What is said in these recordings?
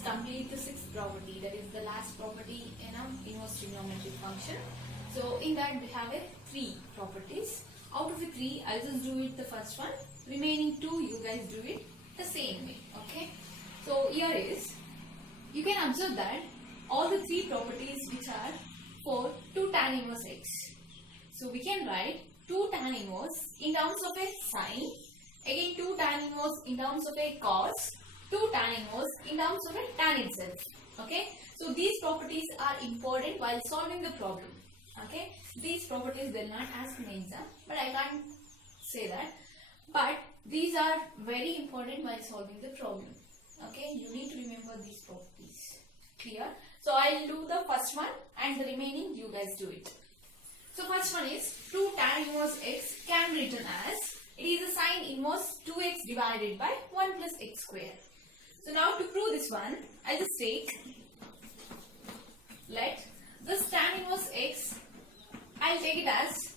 just complete the sixth property, that is the last property in an inverse trigonometric function. So in that we have three properties. Out of the three, I'll just do it the first one. Remaining two, you guys do it the same way. Okay. So here is, you can observe that all the three properties which are for 2 tan inverse x. So we can write 2 tan inverse in terms of a sine, again 2 tan inverse in terms of a cos, 2 tan inverse in terms of a tan itself. Okay. So these properties are important while solving the problem. Okay. These properties will not ask in exam, but I can't say that. But these are very important while solving the problem. Okay. You need to remember these properties. Clear? So I'll do the first one and the remaining you guys do it. So first one is 2 tan inverse x can be written as, it is a sine inverse 2x divided by 1 plus x square. So now to prove this one, I'll just take, let this tan inverse x, I'll take it as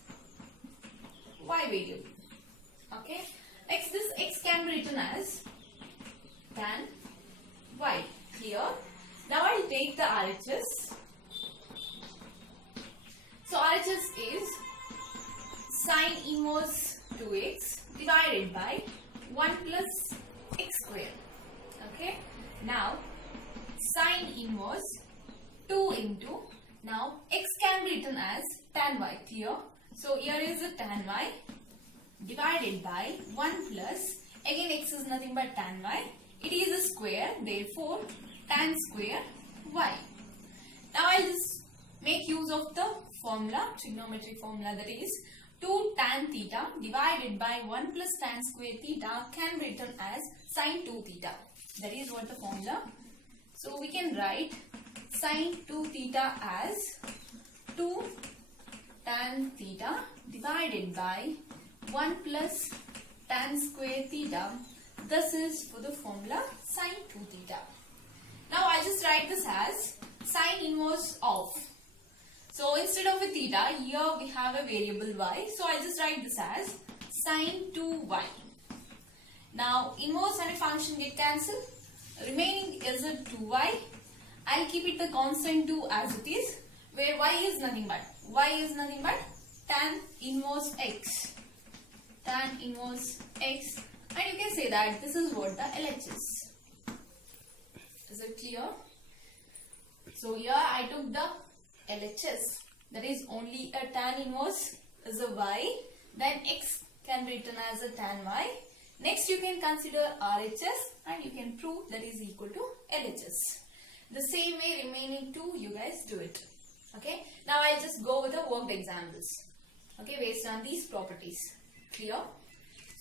y variable. Okay. Next, this x can be written as tan y. Clear? Now I'll take the RHS. So RHS is sine inverse 2x divided by 1 plus x square. Okay. Now sine inverse 2 into, now x can be written as tan y. Clear? So here is the tan y divided by 1 plus, again x is nothing but tan y. It is a square, therefore tan square y. Now I'll just make use of the formula, trigonometric formula, that is 2 tan theta divided by 1 plus tan square theta can be written as sine 2 theta. That is what the formula. So we can write sine 2 theta as 2 tan theta divided by 1 plus tan square theta. This is for the formula sine 2 theta. Now I'll just write this as sine inverse of. So instead of a theta, here we have a variable y. So I'll just write this as sine 2y. Now inverse and a function get cancelled. Remaining is a 2y. I'll keep it the constant 2 as it is, where y is nothing but tan inverse x. Tan inverse x. And you can say that this is what the LHS. Is it clear? So here I took the LHS, that is only a tan inverse is a y, then x can be written as a tan y. Next you can consider RHS and you can prove that is equal to LHS. The same way remaining two you guys do it. Okay. Now I'll just go with the worked examples. Okay, based on these properties. Clear?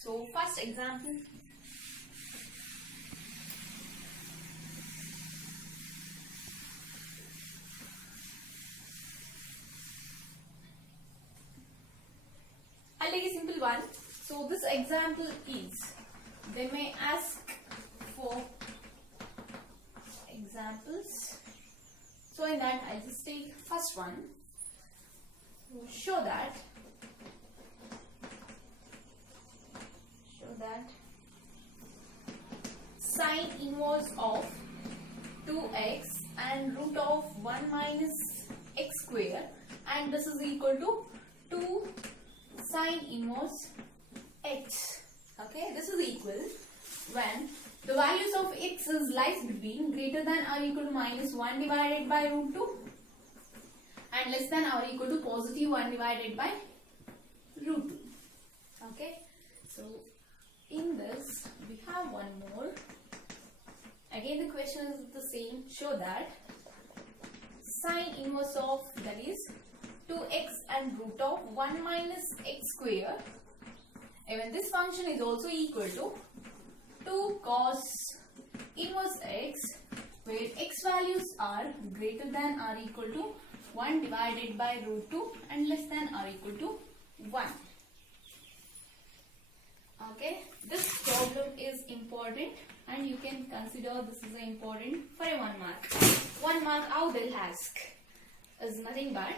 So first example. I'll take a simple one. So this example is, they may ask for examples. So in that I'll just take first one. Show that sine inverse of 2x and root of 1 minus x square, and this is equal to 2 sine inverse x. Okay, this is equal when the values of x lies between greater than or equal to minus 1 divided by root 2 and less than or equal to positive 1 divided by root 2. Okay, so in this we have one more. Again the question is the same. Show that sine inverse of, that is 2x and root of 1 minus x square, even this function is also equal to 2 cos inverse x, where x values are greater than or equal to 1 divided by root 2 and less than or equal to 1. Okay, this problem is important and you can consider this is important for a 1 mark. 1 mark, how they'll ask is nothing but,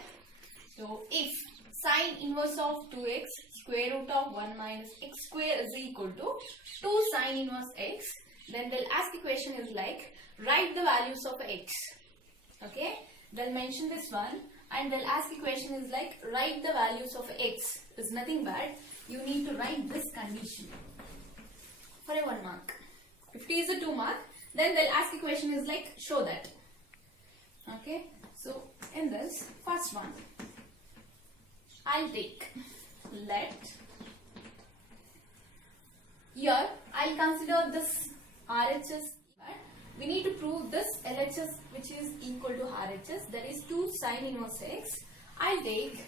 so if sine inverse of 2x square root of 1 minus x square is equal to 2 sine inverse x, Then they'll ask a question is like, write the values of x. Okay, they'll mention this one and they'll ask a question is like, write the values of x. It's nothing but you need to write this condition for a 1 mark. If it is a 2 mark, then they'll ask a question is like, show that. Okay, so in this first one, I'll take let. Here I'll consider this RHS. We need to prove this LHS which is equal to RHS, that is 2 sin inverse x. I'll take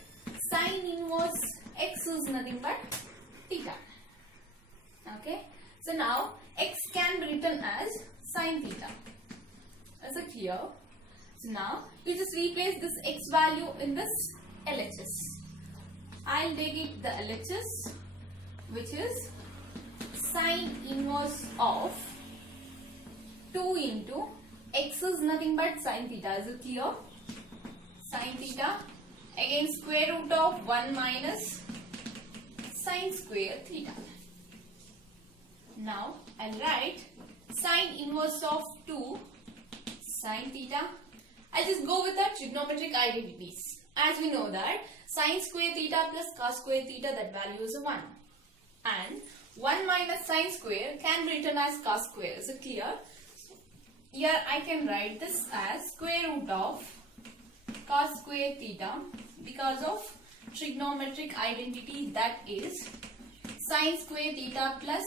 sin inverse x is nothing but theta. Okay, so now x can be written as sin theta. Is it clear? So now you just replace this x value in this LHS. I'll take it the LHS which is sin inverse of 2 into x is nothing but sin theta. Is it clear? Sin theta, again square root of 1 minus sin square theta. Now I'll write sin inverse of 2 sin theta. I'll just go with the trigonometric identities. As we know that sin square theta plus cos square theta, that value is a 1. And 1 minus sin square can be written as cos square. Is it clear? Here I can write this as square root of cos square theta because of trigonometric identity, that is sin square theta plus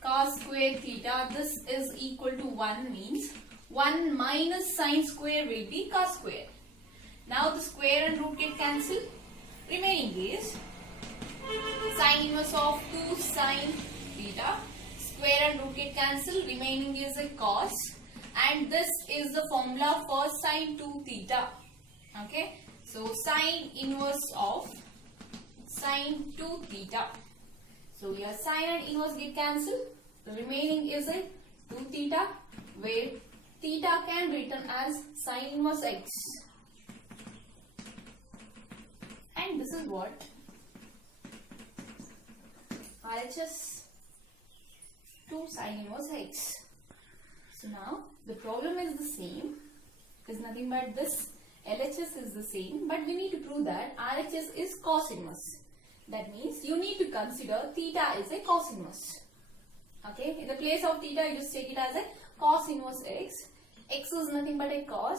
cos square theta. This is equal to 1 means 1 minus sin square will be cos square. Now the square and root get cancelled. Remaining is sin inverse of 2 sin theta. Square and root get cancelled. Remaining is a cos. And this is the formula for sin 2 theta. Okay. So sin inverse of sin 2 theta. So your sin and inverse get cancelled. The remaining is a 2 theta, where theta can be written as sin inverse x. And this is what RHS 2 sin inverse x. So now the problem is the same. It's nothing but this LHS is the same, but we need to prove that RHS is cos inverse. That means you need to consider theta is a cos inverse. Okay, in the place of theta you just take it as a cos inverse x. X is nothing but a cos.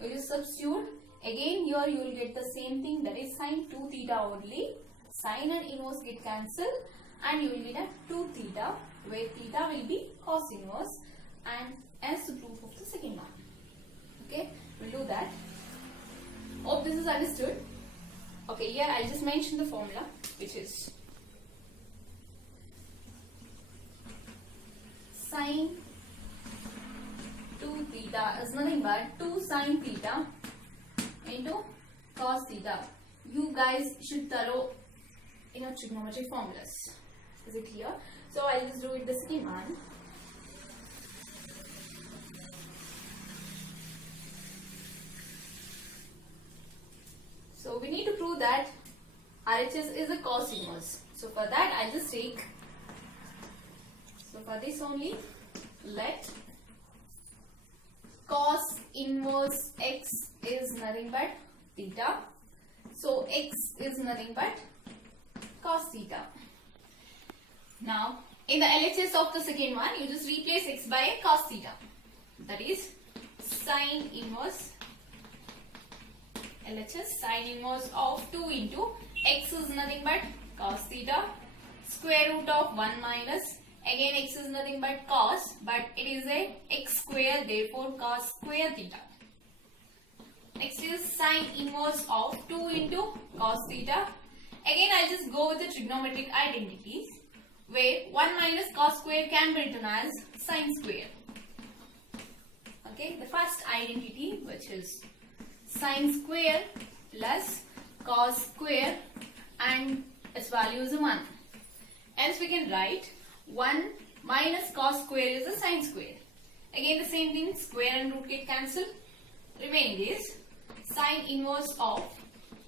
You just substitute. Again here you will get the same thing, that is sin 2 theta only. Sin and inverse get cancelled and you will get a 2 theta, where theta will be cos inverse, and as the proof of the second one. Okay, we'll do that. Hope this is understood. Okay, here I'll just mention the formula, which is sin 2 theta is nothing but 2 sin theta into cos theta. You guys should thorough in your trigonometric formulas. Is it clear? So I'll just do it the second one. So we need to prove that RHS is a cos inverse. So for that I'll just take, so for this only, let cos inverse x is nothing but theta. So x is nothing but cos theta. Now in the LHS of the second one, you just replace x by a cos theta. That is sin inverse LHS, sin inverse of 2 into x is nothing but cos theta, square root of 1 minus, again x is nothing but cos, but it is a x square, therefore cos square theta. Next is sin inverse of 2 into cos theta. Again I'll just go with the trigonometric identities, where 1 minus cos square can be written as sin square. Okay, the first identity, which is sin square plus cos square, and its value is 1. Hence we can write 1 minus cos square is a sin square. Again the same thing, square and root get cancelled. Remaining is sin inverse of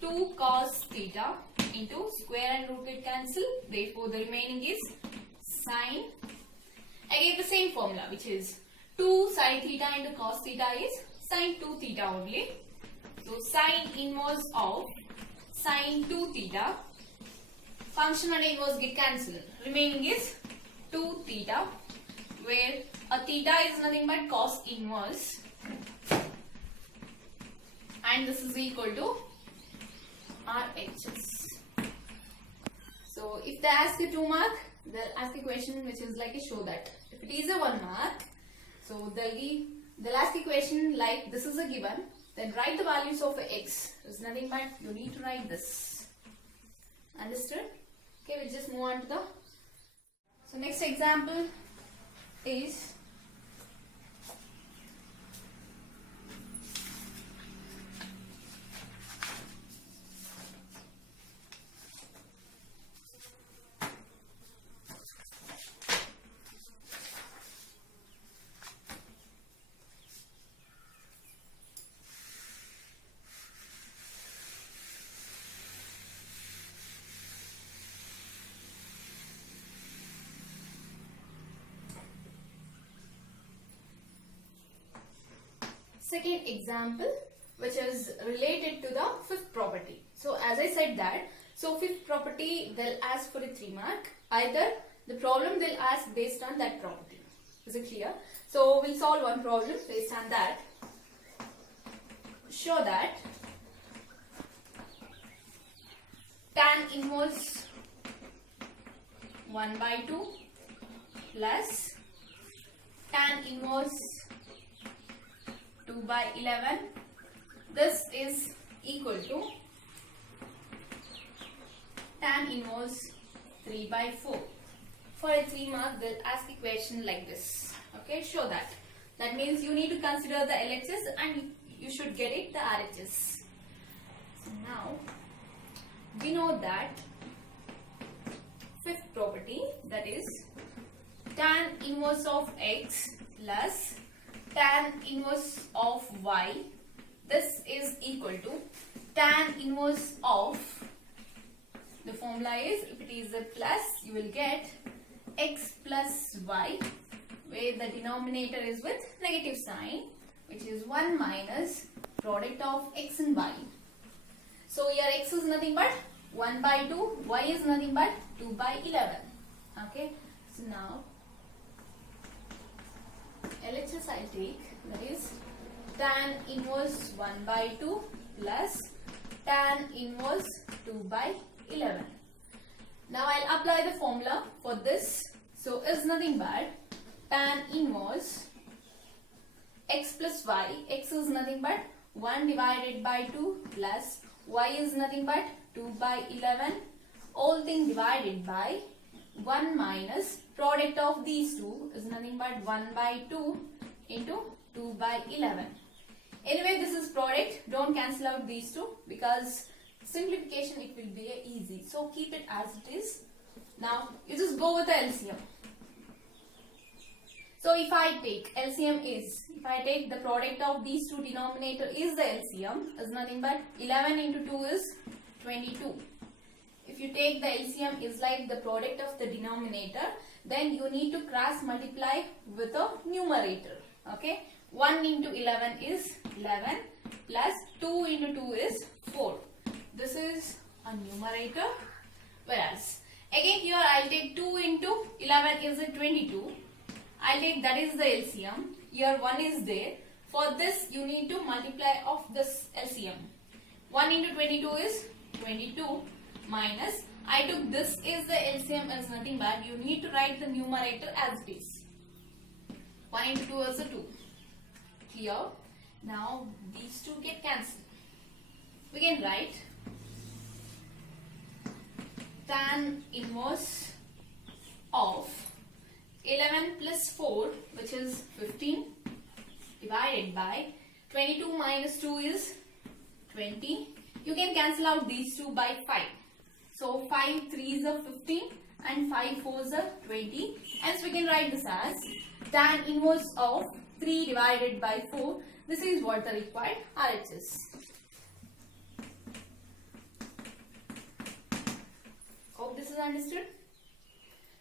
2 cos theta into square and root get cancelled. Therefore the remaining is sin. Again the same formula, which is 2 sin theta into cos theta is sin 2 theta only. So sin inverse of sin 2 theta, function and inverse get cancelled. Remaining is 2 theta, where a theta is nothing but cos inverse, and this is equal to RHS. So if they ask a 2 mark, they'll ask a question which is like a show that. If it is a 1 mark, so they'll ask a question like this is a given, then write the values of x. It's nothing but you need to write this. Understood? Okay, we'll just move on to the. So next example is second example, which is related to the fifth property. So as I said that, so fifth property they'll ask for a 3 mark. Either the problem they'll ask based on that property. Is it clear? So we'll solve one problem based on that. Show that tan inverse 1 by 2 plus tan inverse 2 by 11, this is equal to tan inverse 3 by 4. For a 3 mark, they'll ask a question like this. Okay, show that. That means you need to consider the LHS and you should get it the RHS. So now we know that fifth property, that is tan inverse of x plus tan inverse of y, this is equal to tan inverse of, the formula is, if it is a plus, you will get x plus y, where the denominator is with negative sign, which is 1 minus product of x and y. So here x is nothing but 1 by 2, y is nothing but 2 by 11. Okay, so now LHS I take, that is tan inverse 1 by 2 plus tan inverse 2 by 11. Now I'll apply the formula for this. So is nothing but tan inverse x plus y. X is nothing but 1 divided by 2 plus y is nothing but 2 by 11. All thing divided by 1 minus product of these two is nothing but 1 by 2 into 2 by 11. Anyway, this is product. Don't cancel out these two because simplification it will be easy. So keep it as it is. Now you just go with the LCM. So if I take LCM is, if I take the product of these two denominator is the LCM, is nothing but 11 into 2 is 22. If you take the LCM is like the product of the denominator, then you need to cross multiply with a numerator. Okay, 1 into 11 is 11 plus 2 into 2 is 4. This is a numerator. Whereas again here I'll take 2 into 11 is a 22. I'll take that is the LCM. Here 1 is there. For this you need to multiply of this LCM. 1 into 22 is 22 minus, I took this is the LCM as nothing but you need to write the numerator as it is. 1 into 2 is a 2. Clear? Now these two get cancelled. We can write tan inverse of 11 plus 4, which is 15, divided by 22 minus 2 is 20. You can cancel out these two by 5. So 5 3s are 15 and 5 4s are 20. Hence we can write this as tan inverse of 3 divided by 4. This is what the required RHS. Hope this is understood.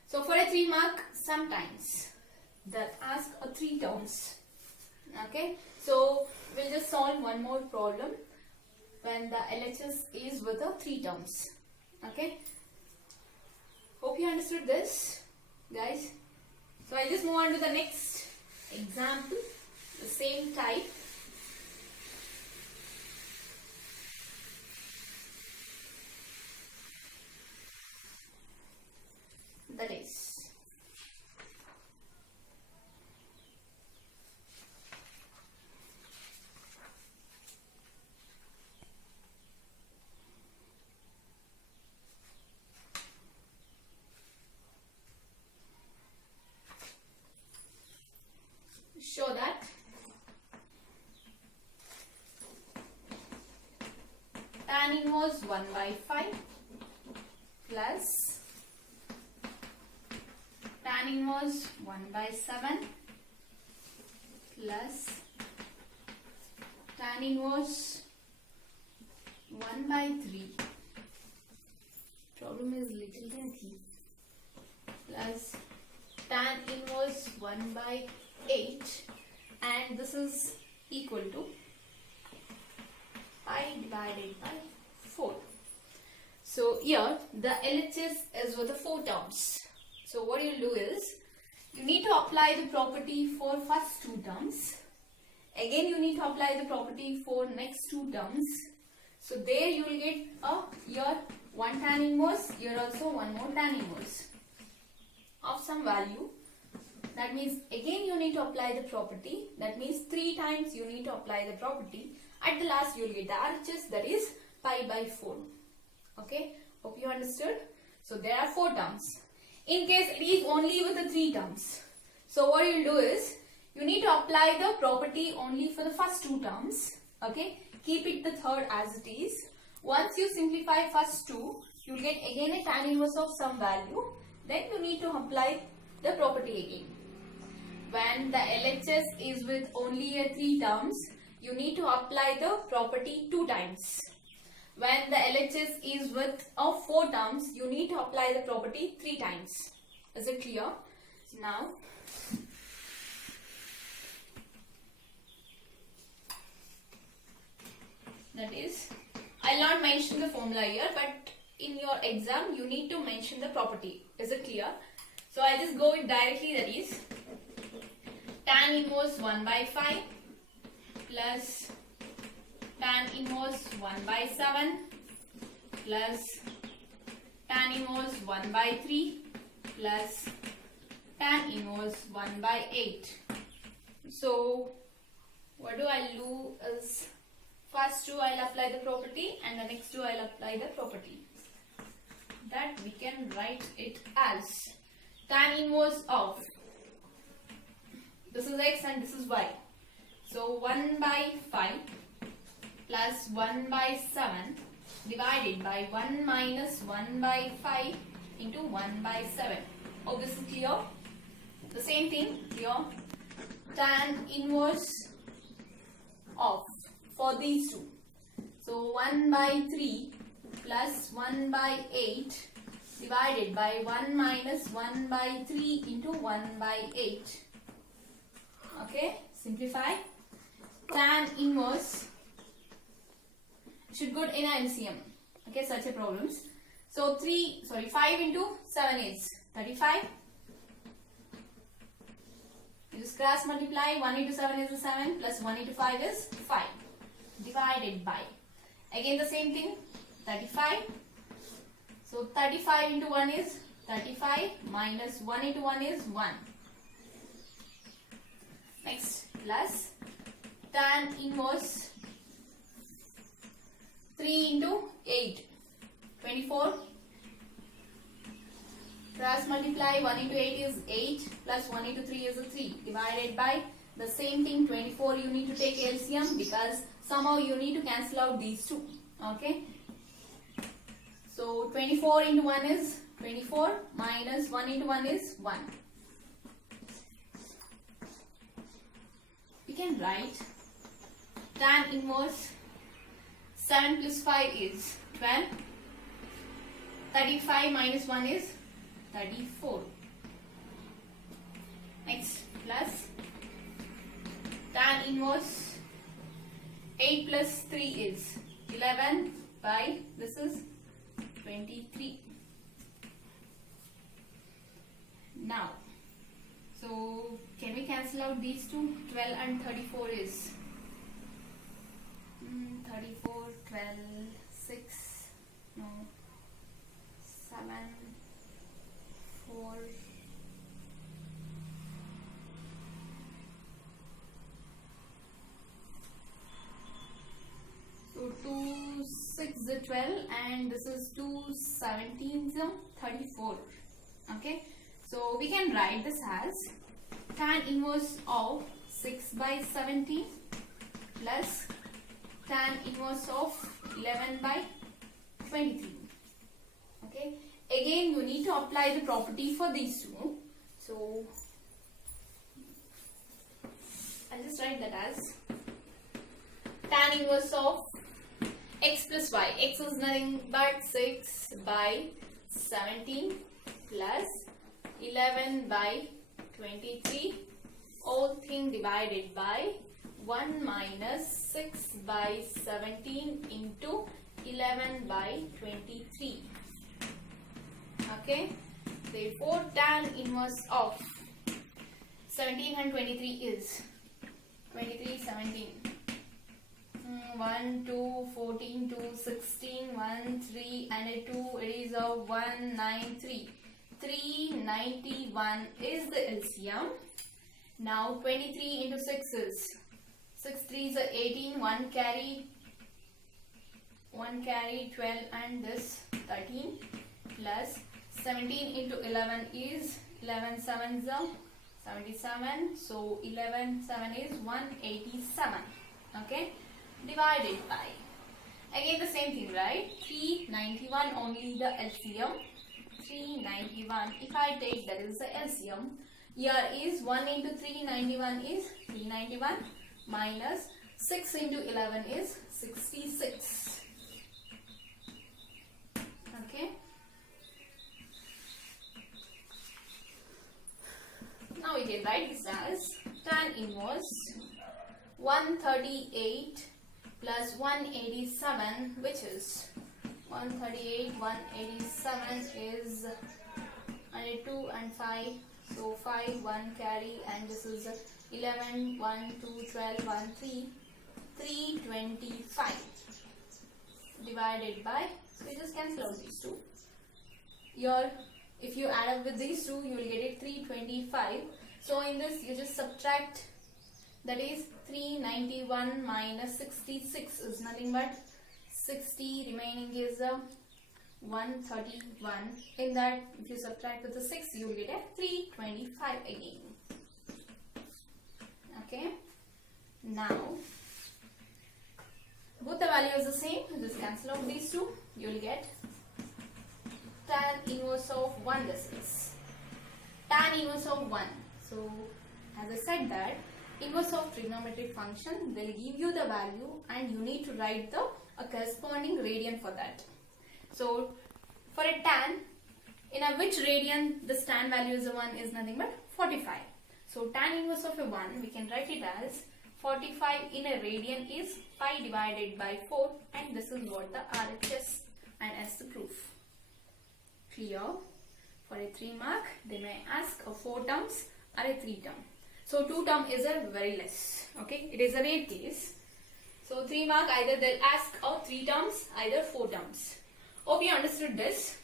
So for a 3 mark, sometimes that ask 3 terms. Okay, so we'll just solve one more problem when the LHS is with 3 terms. Okay, hope you understood this, guys. So I'll just move on to the next example, the same type. That is show that tan inverse 1 by 5 plus tan inverse 1 by 7 plus tan inverse 1 by 3. Problem is little lengthy. Plus tan inverse 1 by 8, and this is equal to pi divided by 4. So here the LHS is with the 4 terms. So what you'll do is, you need to apply the property for first 2 terms. Again you need to apply the property for next 2 terms. So there you will get here 1 tan inverse, here also 1 more tan inverse of some value. That means again you need to apply the property. That means 3 times you need to apply the property. At the last you will get the RHS, that is pi by 4. Okay, hope you understood. So there are 4 terms. In case it is only with the 3 terms, so what you will do is, you need to apply the property only for the first 2 terms. Okay, keep it the third as it is. Once you simplify first 2, you will get again a tan inverse of some value. Then you need to apply the property again. When the LHS is with only 3 terms, you need to apply the property 2 times. When the LHS is with 4 terms, you need to apply the property 3 times. Is it clear? So now, that is, I'll not mention the formula here, but in your exam you need to mention the property. Is it clear? So I'll just go with directly, that is tan inverse 1 by 5 plus tan inverse 1 by 7 plus tan inverse 1 by 3 plus tan inverse 1 by 8. So what do I do is, first 2 I'll apply the property and the next 2 I'll apply the property. That we can write it as tan inverse of, this is x and this is y. So 1 by 5 plus 1 by 7 divided by 1 minus 1 by 5 into 1 by 7. Oh, this is clear? The same thing here. Tan inverse of, for these 2. So 1 by 3 plus 1 by 8 divided by 1 minus 1 by 3 into 1 by 8. Okay, simplify. Tan inverse should go in an LCM. Okay, such a problems. So 5 into 7 is 35. You just cross multiply. 1 into 7 is 7 plus 1 into 5 is 5 divided by, again the same thing, 35. So 35 into 1 is 35 minus 1 into 1 is 1. Next, plus tan inverse 3 into 8, 24. Cross multiply, 1 into 8 is 8 plus 1 into 3 is 3 divided by the same thing, 24. You need to take LCM because somehow you need to cancel out these 2. Okay. So 24 into 1 is 24 minus 1 into 1 is 1. We can write tan inverse 7 plus 5 is 12. 35 minus 1 is 34. Next, plus tan inverse 8 plus 3 is 11 by this is 23. Now, so can we cancel out these two? 12 and 34 is 34, 12, 6, no, 7, 4, so 2, 6 is 12 and this is 2, 17 is 34. Okay, so we can write this as tan inverse of 6 by 17 plus tan inverse of 11 by 23. Okay, again you need to apply the property for these two. So I'll just write that as tan inverse of x plus y. X is nothing but 6 by 17 plus 11 by 23, all thing divided by 1 minus 6 by 17 into 11 by 23. Okay, therefore tan inverse of 17 and 23 is 23, 17. 1, 2, 14, 2, 16, 1, 3 and a 2, it is a 1, 9, 3. 391 is the LCM. Now 23 into 6 is 6 3s are 18, 1 carry 12 and this 13 plus 17 into 11 is 11 7s are 77. So 11 7 is 187. Okay, divided by, again the same thing, right? 391 only the LCM. 391, if I take that is the LCM, here is 1 into 391 is 391 minus 6 into 11 is 66. Okay, now we can write this as tan inverse 138 plus 187, which is 138, 187 is 2 and 5, so 5, 1 carry and this is 11, 1, 2, 12, 1, 3, 325 divided by, so we just cancel out these two. Here, if you add up with these two, you will get it 325. So in this, you just subtract, that is 391 minus 66 is nothing but 60, remaining is 131. In that, if you subtract with the 6, you will get a 325 again. Okay, now both the values are the same. Just cancel out these two. You will get tan inverse of 1. This is tan inverse of 1. So as I said that inverse of trigonometric function, they will give you the value and you need to write the corresponding radian for that. So for a tan, in a which radian this tan value is a 1 is nothing but 45. So tan inverse of a 1, we can write it as 45 in a radian is pi divided by 4, and this is what the RHS and as the proof. Clear? For a 3 mark, they may ask a 4 terms or a 3 term. So 2 term is a very less. Okay, it is a rare case. So 3 mark, either they'll ask of 3 terms, either 4 terms. Hope you understood this.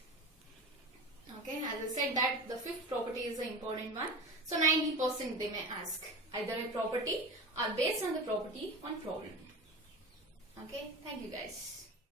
Okay, as I said that the 5th property is the important one. So 90% they may ask either a property or based on the property one problem. Okay, thank you guys.